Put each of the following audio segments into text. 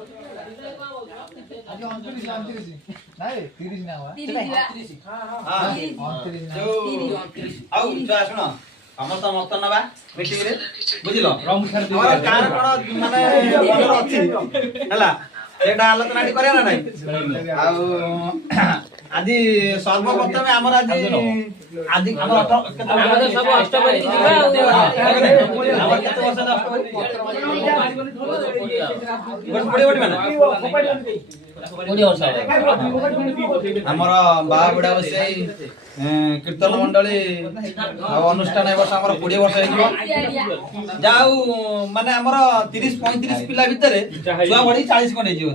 आज 29 ନାଇଁ 30 ନା ହବା 30 हां 29 जो आउ जा सुनो हमर त मत नबा मीटिंग रे बुझिलो हमर कार कोन माने बंदर अछि हला एटा आलोचना करे ना नाही आउ आदि सर्वप्रथमे हमर आदि हमर सब अष्टपरी जिबा हमर केते वर्ष अष्टपरी बड़ी बड़ी माने 20 वर्ष हमर बा बुढ़ा बसे कीर्तन मंडली अनुष्ठान ए वर्ष हमर 20 वर्ष हेजिबो जाऊ माने हमर 30 35 पिला भितरे छुआ बड़ी 40 कोन हेजिबो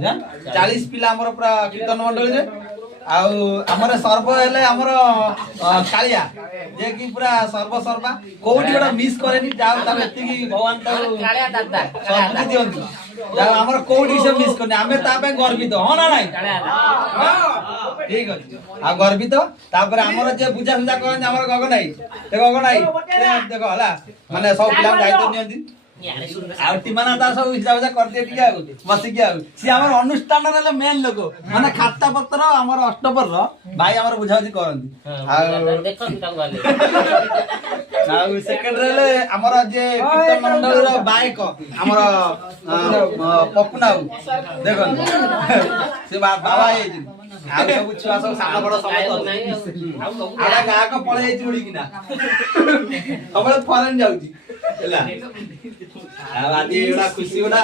40 पिला हमर पूरा कीर्तन मंडली रे आउ हमर सर्व हेले हमर कालिया जे कि पूरा सर्वा कोठी गोटा मिस करेनी जाऊ त एति कि भगवान त कालिया दादा सब दियंती जाऊ हमर कोठी से मिस करनी हमें ता पे गर्वित हो ना नाही ठीक अछि आ गर्वित तापर हमर जे पूजा पूजा करन हमर गगनाई ते गगनाई देखो हला माने सब पिला दायित्व नियंती आ टिमाना ता सब हिसाब से कर दे टिया बसी के सी हमर अनुष्ठान रे मेन लोक माने खाता पत्र हमर अष्टपर भाई हमर बुझाउजी करंती आ देखो ताऊ वाले आ सेकंड रे हमर जे कीर्तन मंडल रो बाइक हमर पपुनाऊ देखो से बाबा ए आ सब छुआ सब साला बड़ समस्त आला गा को पळे चुडी किना हमर फॉरेन जाउची ହେଲା आ आदि एडा खुशी होडा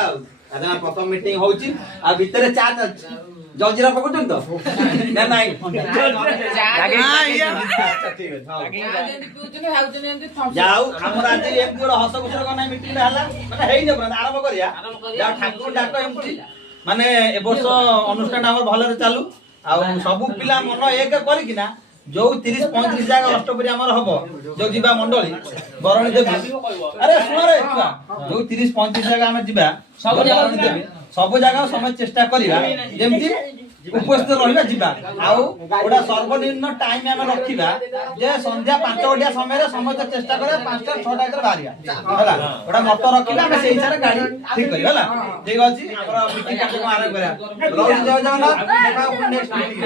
आदा प्रथम मीटिंग होउची आ भितरे चाट अछि जजरा पकटन तो ना नाही जाऊ हमर आज एमती रो हस खुशर कोना मीटिंग हला माने हेइ न आरंभ करिया जा ठाकुर डाक एमती माने ए वर्ष अनुष्ठान हमर भलरे चालू आ सब पिला मन एक करी किना जो 30 35 जागा अष्टपरी हमर हबो जो जीवा मंडली बरणी देबी अरे सुन रे छुआ जो 30 35 जागा हम जीवा सब जागा देबी सब जागा समय चेष्टा करिवा जेमती उपस्थित रहिबा जीवा आउ ओडा सर्वनिम्न टाइम हम रखिबा जे संध्या 5 घंटा समय रे समस्त चेष्टा करे 5 टा 6 टा कर बारिया होला ओडा मत रखिबा हम सेही सारे गाड़ी ठीक करी होला ठीक अछि हमर मीटिंग कार्यक्रम आरंभ करा लॉन्च जाओ जाओ ना देखा नेक्स्ट मीटिंग